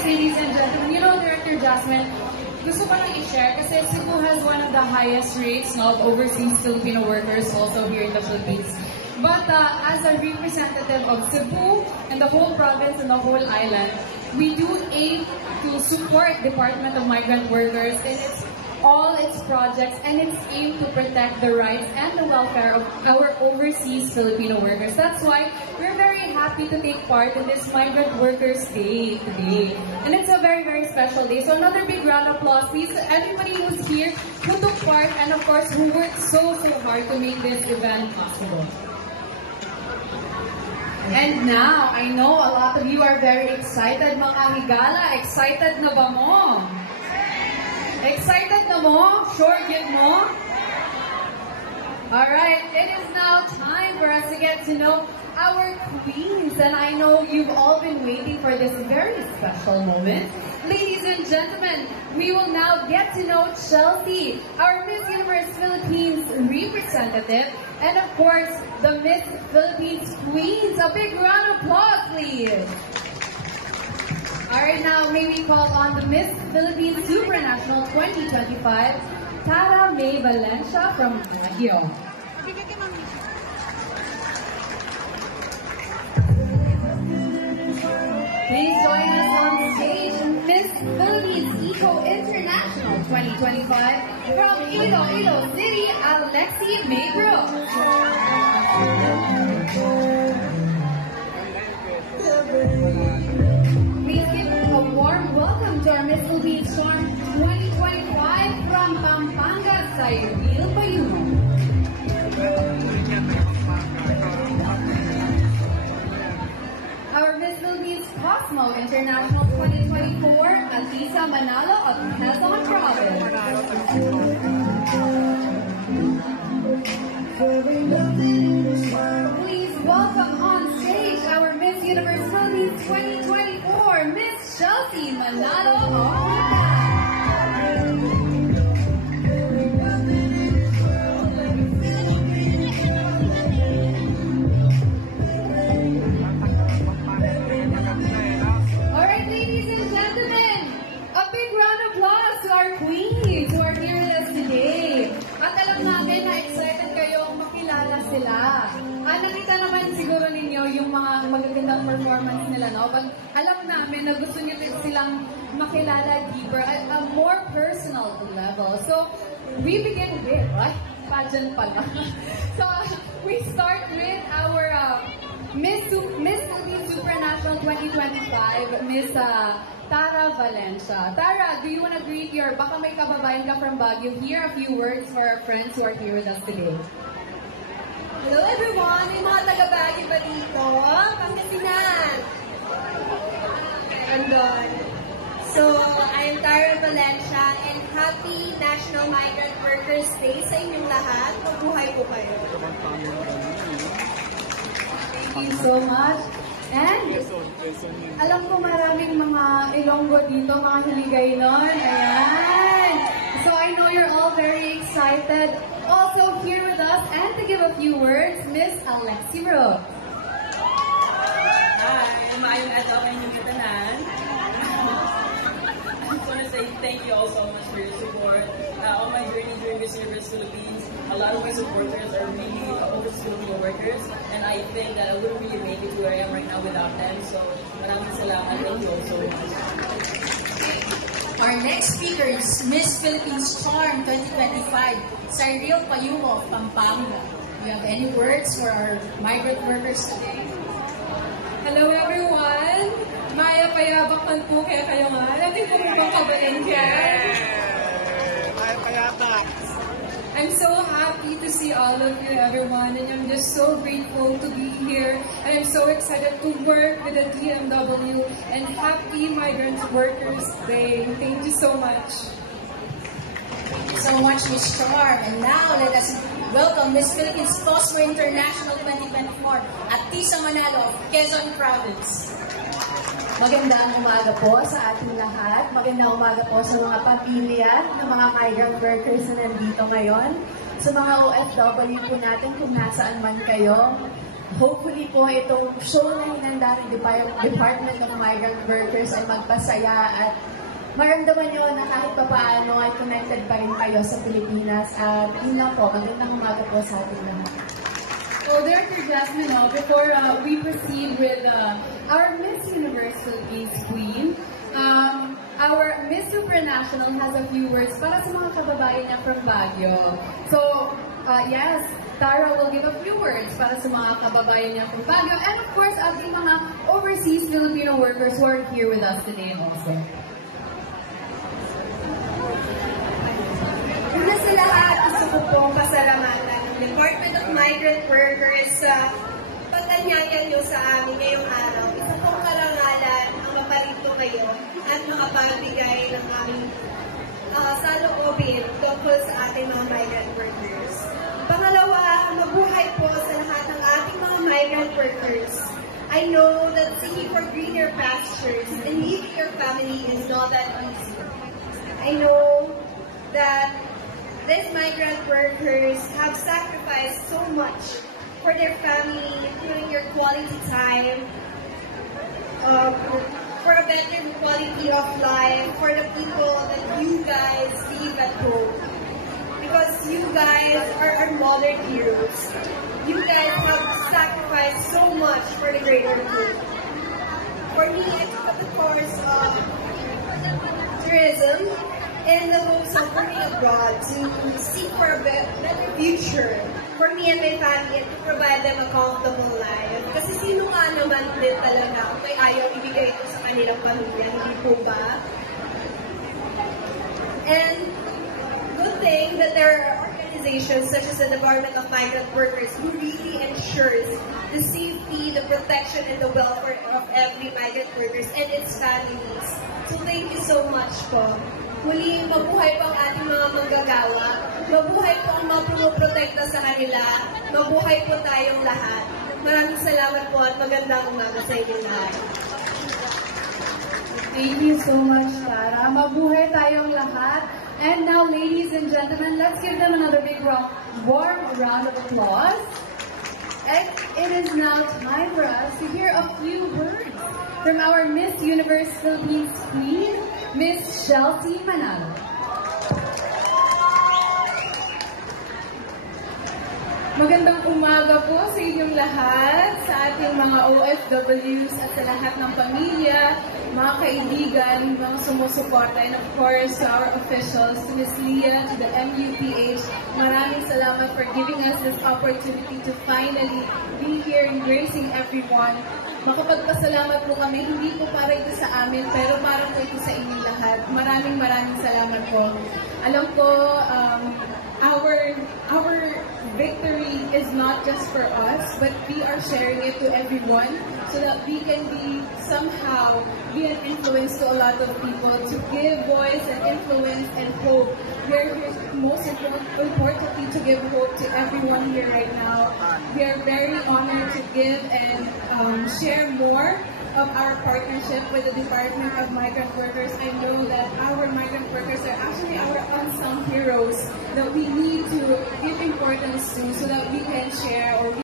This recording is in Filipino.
Anyways, ladies and gentlemen, you know, Director Jasmine, gusto ko lang i-share kasi Cebu has one of the highest rates of overseas Filipino workers also here in the Philippines. But as a representative of Cebu and the whole province and the whole island, we do aim to support Department of Migrant Workers in all its projects and its aim to protect the rights and the welfare of our overseas Filipino workers. That's why we're very happy to take part in this Migrant Workers Day today. And it's a very, very special day. So another big round of applause, please, to everybody who's here, who took part, and of course, who worked so, so hard to make this event possible. And now, I know a lot of you are very excited, mga higala. Excited na ba mo? Excited na mo? Sure get mo? Alright, it is now time for us to get to know our queens. And I know you've all been waiting for this very special moment. Ladies and gentlemen, we will now get to know Chelsea, our Miss Universe Philippines representative, and of course, the Miss Philippines Queens. A big round of applause, please. Alright, now may we call on the Miss Philippines Supranational 2025, Tara May Valencia from Baguio. Please join us on stage, Miss Philippines Eco International 2025 from Iloilo City, Alexi Magro. Please give a warm welcome to our Miss Philippines Storm 2025 from Pampanga, Cyril Payuno. Our Miss Philippines Cosmo International 2024, Alisa Manalo of Quezon Province. Please welcome on stage our Miss Universe Philippines 2024, Miss Chelsea Manalo of Alright, ladies and gentlemen, a big round of applause to our queens who are here with us today. At alam namin na excited kayong makilala sila. Nakita naman siguro ninyo yung mga magagandang performance nila, no? But alam namin na gusto niyo silang makilala deeper at a more personal level. So, we begin with, pageant pala. So, we start with our Miss Philippines Supranational 2025, Miss Tara Valencia. Tara, do you want to greet baka may kababayan ka from Baguio, hear a few words for our friends who are here with us today? Hello everyone! May mga taga-Baguio ba dito? Pangasinan! Andon. So, I'm Tara Valencia and happy National Migrant Workers Day sa inyong lahat. Mabuhay po kayo. Thank you so much. And alam ko maraming mga Ilonggo dito, mga Hiligaynon. Ayan! So I know you're all very excited. Also here with us, and to give a few words, Miss Alexi Rose. Hi, maayong adlaw kayo ng katanan. I just want to say thank you all so much for your support. On my journey during Miss Universe Philippines, a lot of my supporters are really overseas Filipino workers, and I think that I wouldn't really make it to where I am right now without them. So, maraming salamat. Thank you all so much. Our next speaker is Miss Philippines Charm 2025, Cyril Payumo of Pampanga. Do you have any words for our migrant workers today? Hello everyone! Maya payabak man po kaya kayo nga. Natin po mga kabalenggan. Maya payabak! I'm so happy to see all of you, everyone, and I'm just so grateful to be here. I am so excited to work with the DMW and Happy Migrant Workers Day. Thank you so much. Thank you so much, Miss Charm. And now, let us welcome Miss Philippines Cosmo International 2024, Atisa Manalo of Quezon Province. Magandang umaga po sa ating lahat. Magandang umaga po sa mga pamilya ng mga migrant workers na nandito ngayon. Sa mga OFW po natin kung nasaan man kayo. hopefully po itong show na hinanda ng Department of Migrant Workers ay magpasaya at maramdaman nyo na kahit pa paano ay connected pa rin kayo sa Pilipinas. At yun lang po, magandang umaga po sa ating lahat. So, Director Jasmine, before we proceed with our Miss Universe Philippines Queen, our Miss Supranational has a few words para sa mga kababayan niya from Baguio. So, yes, Tara will give a few words para sa mga kababayan niya from Baguio, and of course, ating mga overseas Filipino workers who are here with us today also. Una sa lahat, gusto ko pong pasalamatan ng Department of Migrant Workers sa pagtanyaya nyo sa amin ngayong araw. Isa pong karangalan ang maparito kayo at makapagbigay ng aming saloobin tungkol sa ating mga migrant workers. Pangalawa, mabuhay po sa lahat ng ating mga migrant workers. I know that seeking for greener pastures and leaving your family is not that easy. I know that these migrant workers have sacrificed so much for their family, including your quality time, for a better quality of life, for the people that you guys leave at home. Because you guys are our modern heroes. You guys have sacrificed so much for the greater good. For me, I took up the course of tourism in the hopes of working abroad to seek for a better future for me and my family and to provide them a comfortable life. Kasi sino nga naman din talaga may ayaw ibigay ito sa kanilang pamilya, hindi po ba? And good thing that there are organizations such as the Department of Migrant Workers who really ensures the safety, the protection, and the welfare of every migrant workers and its families. So thank you so much po. Muli, mabuhay po ang ating mga manggagawa. Mabuhay po ang mga pumoprotekta sa kanila. Mabuhay po tayong lahat. Maraming salamat po at magandang umaga sa inyong lahat. Thank you so much, Tara. Mabuhay tayong lahat. And now, ladies and gentlemen, let's give them another big warm round of applause. And it is now time for us to hear a few words from our Miss Universe Philippines Queen, Miss Chelsea Manalo. Magandang umaga po sa inyong lahat, sa ating mga OFWs at sa lahat ng pamilya, mga kaibigan, mga sumusuporta, and of course to our officials, to Ms. Leah, to the MUPH. Maraming salamat for giving us this opportunity to finally be here and gracing everyone. Makapagpasalamat po kami, hindi po para ito sa amin, pero para po ito sa inyong lahat. Maraming salamat po. Alam ko, our victory is not just for us, but we are sharing it to everyone so that we can somehow be an influence to a lot of people, to give voice and influence and hope. We are here most importantly to give hope to everyone here right now. We are very honored to give and share more of our partnership with the Department of Migrant Workers. I know that our migrant workers are actually our unsung heroes that we need to give importance to so that we can share or